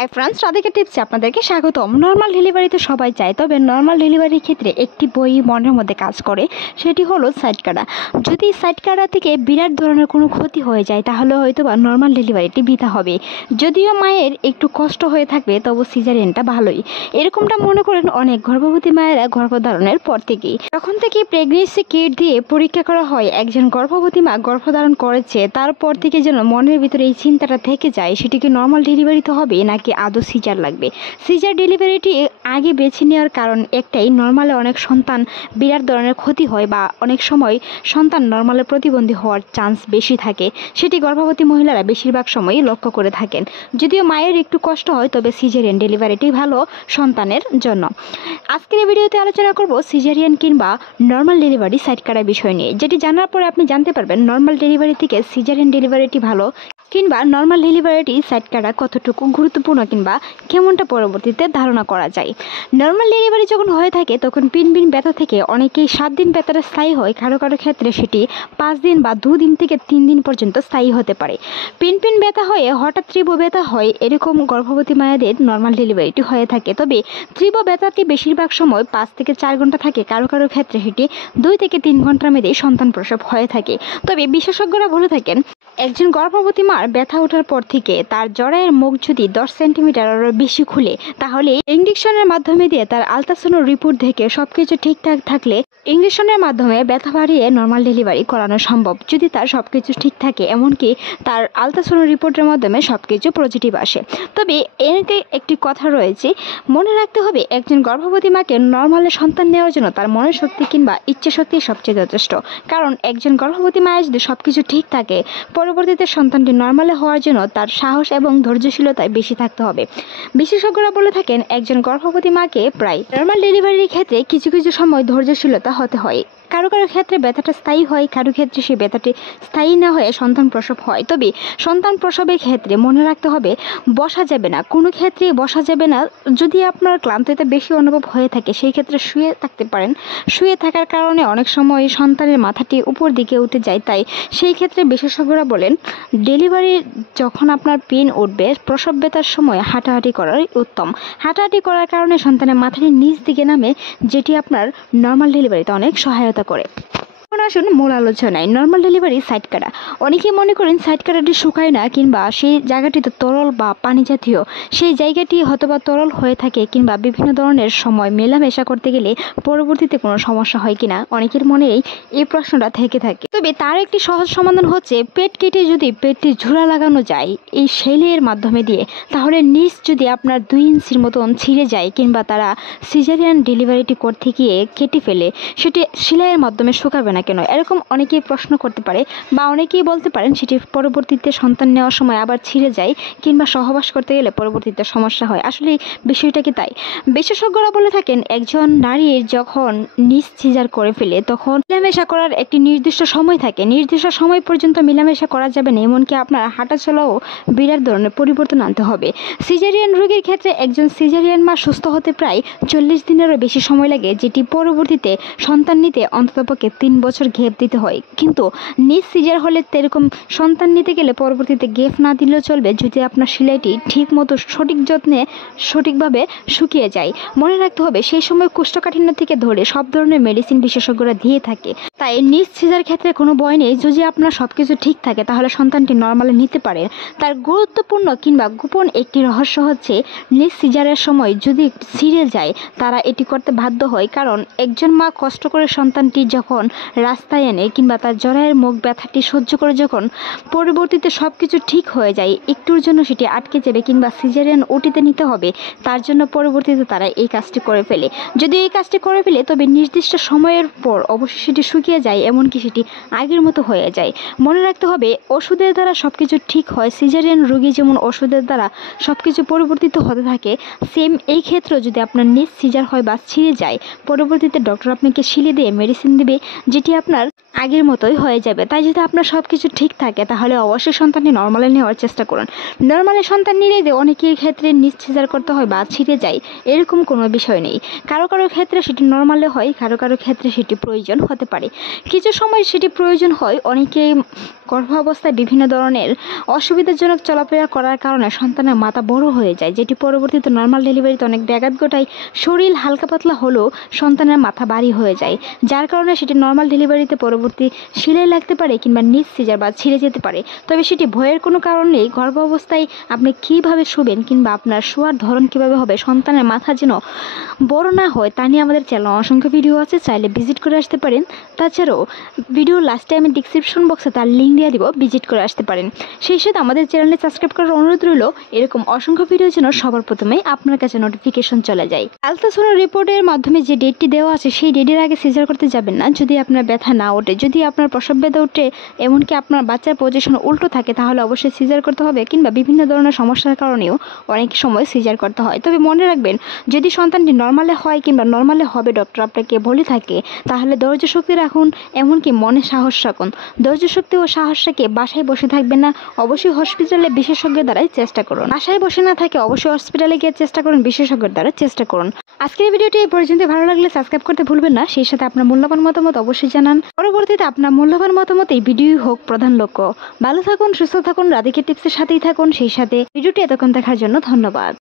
Hi friends, Radhika টিপসে আপনাদেরকে স্বাগতম। Normal ডেলিভারিতে সবাই চায়, তবে নর্মাল ডেলিভারির ক্ষেত্রে একটি বই মনের মধ্যে কাজ করে, সেটি হলো সাইড কাটা। যদি সাইড কাটা থেকে বিরাট ধরনের কোনো ক্ষতি হয়ে যায় তাহলে হয়তো বা নর্মাল ডেলিভারিটি বৃথা হবে। যদিও মায়ের একটু কষ্ট হয়ে থাকবে, তবু সিজারিয়ানটা ভালোই। এরকমটা মনে করেন অনেক গর্ভবতী মায়েরা গর্ভধারণের পর থেকেই। তখন থেকে প্রেগনেন্সি কিট দিয়ে পরীক্ষা করা হয় একজন গর্ভবতী মা গর্ভধারণ করেছে, তারপর থেকে যেন মনের ভিতরে এই চিন্তাটা থেকে যায় সেটি কি নর্মাল ডেলিভারিতে হবে নাকি আদৌ সিজার লাগবে। সিজার ডেলিভারিটি আগে বেছে নেওয়ার কারণ একটাই, নর্মালে অনেক সন্তান বিরাট ধরনের ক্ষতি হয় বা অনেক সময় সন্তান নর্মালে প্রতিবন্ধী হওয়ার চান্স বেশি থাকে, সেটি গর্ভবতী মহিলারা বেশিরভাগ সময়ই লক্ষ্য করে থাকেন। যদিও মায়ের একটু কষ্ট হয়, তবে সিজারিয়ান ডেলিভারিটি ভালো সন্তানের জন্য। আজকের এই ভিডিওতে আলোচনা করব সিজারিয়ান কিংবা নর্মাল ডেলিভারি সাইড কাটা বিষয় নিয়ে, যেটি জানার পরে আপনি জানতে পারবেন নর্মাল ডেলিভারি থেকে সিজারিয়ান ডেলিভারিটি ভালো কিংবা নর্মাল ডেলিভারিটি সাইড কাটা কতটুকু গুরুত্বপূর্ণ কিংবা কেমনটা পরবর্তীতে ধারণা করা যায়। নর্মাল ডেলিভারি যখন হয়ে থাকে তখন পিন ব্যথা থেকে অনেকেই 7 দিন ব্যথাটা স্থায়ী হয়, কারো কারো ক্ষেত্রে সেটি 5 দিন বা 2 দিন থেকে 3 দিন পর্যন্ত স্থায়ী হতে পারে। পিন ব্যথা হয়ে হঠাৎ তীব্র ব্যথা হয়, এরকম গর্ভবতী মায়েদের নর্মাল ডেলিভারিটি হয়ে থাকে। তবে তীব্র ব্যথাটি বেশিরভাগ সময় 5 থেকে 4 ঘন্টা থাকে, কারো কারো ক্ষেত্রে সেটি 2 থেকে 3 ঘন্টার মধ্যেই সন্তান প্রসব হয়ে থাকে। তবে বিশেষজ্ঞরা বলে থাকেন একজন গর্ভবতী মার ব্যথা ওঠার পর থেকে তার জরায়ের মুখ যদি 10 সেন্টিমিটারেরও বেশি খুলে, তাহলে ইঞ্জেকশনের মাধ্যমে দিয়ে তার আলট্রাসাউন্ড রিপোর্ট দেখে সবকিছু ঠিকঠাক থাকলে ইঞ্জেকশনের মাধ্যমে ব্যথা বাড়িয়ে নর্মাল ডেলিভারি করানো সম্ভব। যদি তার সবকিছু ঠিক থাকে, এমনকি তার আলট্রাসাউন্ড রিপোর্টের মাধ্যমে সবকিছু পজিটিভ আসে। তবে এর একটি কথা রয়েছে, মনে রাখতে হবে একজন গর্ভবতী মাকে নর্মালে সন্তান নেওয়ার জন্য তার মনের শক্তি কিংবা ইচ্ছে শক্তি সবচেয়ে যথেষ্ট। কারণ একজন গর্ভবতী মায়ের যদি সবকিছু ঠিক থাকে, পরবর্তীতে সন্তানটি নর্মালে হওয়ার জন্য তার সাহস এবং ধৈর্যশীলতায় বেশি থাকতে হবে। বিশেষজ্ঞরা বলে থাকেন একজন গর্ভবতী মাকে প্রায় নর্মাল ডেলিভারির ক্ষেত্রে কিছু কিছু সময় ধৈর্যশীলতা হতে হয়। কারো কারো ক্ষেত্রে ব্যথাটা স্থায়ী হয়, কারো ক্ষেত্রে সেই ব্যথাটি স্থায়ী না হয়ে সন্তান প্রসব হয়। তবে সন্তান প্রসবের ক্ষেত্রে মনে রাখতে হবে বসা যাবে না, কোনো ক্ষেত্রে বসা যাবে না। যদি আপনার ক্লান্তিতে বেশি অনুভব হয়ে থাকে সেই ক্ষেত্রে শুয়ে থাকতে পারেন। শুয়ে থাকার কারণে অনেক সময় সন্তানের মাথাটি উপর দিকে উঠে যায়, তাই সেই ক্ষেত্রে বিশেষজ্ঞরা বলেন ডেলিভারি যখন আপনার পেন উঠবে, প্রসব ব্যথার সময় হাঁটাহাঁটি করাই উত্তম। হাঁটাহাঁটি করার কারণে সন্তানের মাথাটি নিচ দিকে নামে, যেটি আপনার নর্মাল ডেলিভারিতে অনেক সহায়তা করে। এখন আসুন মূল আলোচনায়। নর্মাল ডেলিভারি সাইড কাটা। অনেকেই মনে করেন সাইড কাটাটি শুকায় না কিংবা সেই জায়গাটিতে তরল বা পানি জাতীয়, সেই জায়গাটি হয়তোবা তরল হয়ে থাকে কিংবা বিভিন্ন ধরনের সময় মেলামেশা করতে গেলে পরবর্তীতে কোনো সমস্যা হয় কিনা অনেকের মনেই এই প্রশ্নটা থেকে থাকে। তবে তার একটি সহজ সমাধান হচ্ছে পেট কেটে যদি পেটটি ঝুলা লাগানো যায় এই সেলাইয়ের মাধ্যমে দিয়ে, তাহলে নিচ যদি আপনার 2 ইঞ্চির মতন ছিঁড়ে যায় কিংবা তারা সিজারিয়ান ডেলিভারিটি করতে গিয়ে কেটে ফেলে, সেটি সেলাইয়ের মাধ্যমে শুকাবে না কেন, এরকম অনেকেই প্রশ্ন করতে পারে বা অনেকেই বলতে পারেন সেটি পরবর্তীতে সন্তান নেওয়ার সময় আবার ছিঁড়ে যায় কিংবা সহবাস করতে গেলে পরবর্তীতে সমস্যা হয়। আসলে বিষয়টা কি তাই? বিশেষজ্ঞরা বলে থাকেন একজন নারীর যখন নিজ সিজার করে ফেলে তখন মেলামেশা করার একটি নির্দিষ্ট সময় থাকে, নির্দিষ্ট সময় পর্যন্ত মেলামেশা করা যাবে না, এমনকি আপনার হাঁটা চলাও বিরাট ধরনের পরিবর্তন আনতে হবে। সিজারিয়ান রোগীর ক্ষেত্রে একজন সিজারিয়ান মা সুস্থ হতে প্রায় 40 দিনেরও বেশি সময় লাগে, যেটি পরবর্তীতে সন্তান নিতে অন্ততপক্ষে 3 বছর গ্যাপ দিতে হয়। কিন্তু নিজ সিজার হলে এরকম সন্তান নিতে গেলে পরবর্তীতে গ্যাপ না দিলেও চলবে, যদি আপনার সেলাইটি ঠিক মতো সঠিক যত্নে সঠিকভাবে শুকিয়ে যায়। মনে রাখতে হবে সেই সময় কোষ্ঠকাঠিন্য থেকে ধরে সব ধরনের মেডিসিন বিশেষজ্ঞরা দিয়ে থাকে, তাই নিজ সিজার ক্ষেত্রে কোনো ভয় নেই। যদি আপনার সবকিছু ঠিক থাকে তাহলে সন্তানটি নর্মালে নিতে পারে। তার গুরুত্বপূর্ণ কিংবা গোপন একটি রহস্য হচ্ছে নিজ সিজারের সময় যদি ছিঁড়ে যায় তারা এটি করতে বাধ্য হয়, কারণ একজন মা কষ্ট করে সন্তানটি যখন রাস্তায় এনে কিংবা তার জরায়ের মুখ ব্যথাটি সহ্য করে যখন পরবর্তীতে সবকিছু ঠিক হয়ে যায়, একটুর জন্য সেটি আটকে যাবে কিংবা সিজারিয়ান ওটিতে নিতে হবে, তার জন্য পরবর্তীতে তারা এই কাজটি করে ফেলে। যদি এই কাজটি করে ফেলে তবে নির্দিষ্ট সময়ের পর অবশ্যই সেটি শুকিয়ে যায়, এমনকি সেটি আগের মতো হয়ে যায়। মনে রাখতে হবে ওষুধের দ্বারা সবকিছু ঠিক হয়, সিজারিয়ান রোগী যেমন ওষুধের দ্বারা সবকিছু পরিবর্তিত হতে থাকে, সেম এই ক্ষেত্রে যদি আপনার নিজ সিজার হয় বা ছিঁড়ে যায়, পরবর্তীতে ডক্টর আপনাকে সিলে দিয়ে মেডিসিন দেবে, যেটি আপনার আগের মতোই হয়ে যাবে। তাই যদি আপনার সব কিছু ঠিক থাকে তাহলে অবশ্যই সন্তানটি নর্মালে নেওয়ার চেষ্টা করুন। নর্মালে সন্তান নিলে যে অনেকের ক্ষেত্রে সিজার করতে হয় বা ছিঁড়ে যায়, এরকম কোনো বিষয় নেই। কারো কারো ক্ষেত্রে সেটি নর্মালে হয়, কারো কারো ক্ষেত্রে সেটি প্রয়োজন হতে পারে। কিছু সময় সেটি প্রয়োজন হয়। অনেকে গর্ভাবস্থায় বিভিন্ন ধরনের অসুবিধাজনক চলাফেরা করার কারণে সন্তানের মাথা বড় হয়ে যায়, যেটি পরবর্তীতে নর্মাল ডেলিভারিতে অনেক ব্যাঘাত ঘটায়। শরীর হালকা পাতলা হলেও সন্তানের মাথা ভারী হয়ে যায়, যার কারণে সেটি নর্মাল ডেলিভারিতে পরবর্তী সেলাই লাগতে পারে কিংবা সিজার বা ছিঁড়ে যেতে পারে। তবে সেটি ভয়ের কোনো কারণ নেই। গর্ভাবস্থায় আপনি কীভাবে শুবেন কিংবা আপনার শোয়ার ধরন কীভাবে হবে, সন্তানের মাথা যেন বড় না হয়, তা নিয়ে আমাদের চ্যানেলে অসংখ্য ভিডিও আছে, চাইলে ভিজিট করে আসতে পারেন। তাছাড়াও ভিডিওর লাস্টে আমি ডিসক্রিপশন বক্সে তার লিঙ্ক দিয়ে দিব, ভিজিট করে আসতে পারেন। সেই সাথে আমাদের চ্যানেলে সাবস্ক্রাইব করার অনুরোধ রইল, এরকম অসংখ্য ভিডিও যেন সবার প্রথমে আপনার কাছে নোটিফিকেশন চলে যায়। আলট্রাসাউন্ড রিপোর্টের মাধ্যমে যে ডেটটি দেওয়া আছে সেই ডেটের আগে সিজার করতে যাবেন না। যদি আপনার ব্যথা না ওঠে, যদি আপনার প্রসব ব্যথা ওঠে, এমনকি আপনার বাচ্চার পজিশন উল্টো থাকে, তাহলে অবশ্যই সিজার করতে হবে। কিংবা বিভিন্ন ধরনের সমস্যার কারণেও অনেক সময় সিজার করতে হয়। তবে মনে রাখবেন, যদি সন্তানটি নর্মালে হয় কিংবা নর্মালে হবে ডক্টর আপনাকে বলে থাকে, তাহলে ধৈর্য শক্তি রাখুন, এমনকি মনে সাহস রাখুন। ধৈর্য শক্তি ও সাহস রেখে বাসায় বসে থাকবেন না, অবশ্যই হসপিটালে বিশেষজ্ঞের দ্বারাই চেষ্টা করুন। বাসায় বসে না থাকে অবশ্যই হসপিটালে গিয়ে চেষ্টা করুন, বিশেষজ্ঞের দ্বারা চেষ্টা করুন। আজকের ভিডিওটি এই পর্যন্ত। ভালো লাগলে সাবস্ক্রাইব করতে ভুলবেন না। সেই সাথে আপনার মূল্যবান মতামত অবশ্যই জানান। পরবর্তীতে আপনার মূল্যবান মতামত এই ভিডিও হোক প্রধান লক্ষ্য। ভালো থাকুন, সুস্থ থাকুন, রাধিকা টিপসের সাথেই থাকুন। সেই সাথে ভিডিওটি এতক্ষণ দেখার জন্য ধন্যবাদ।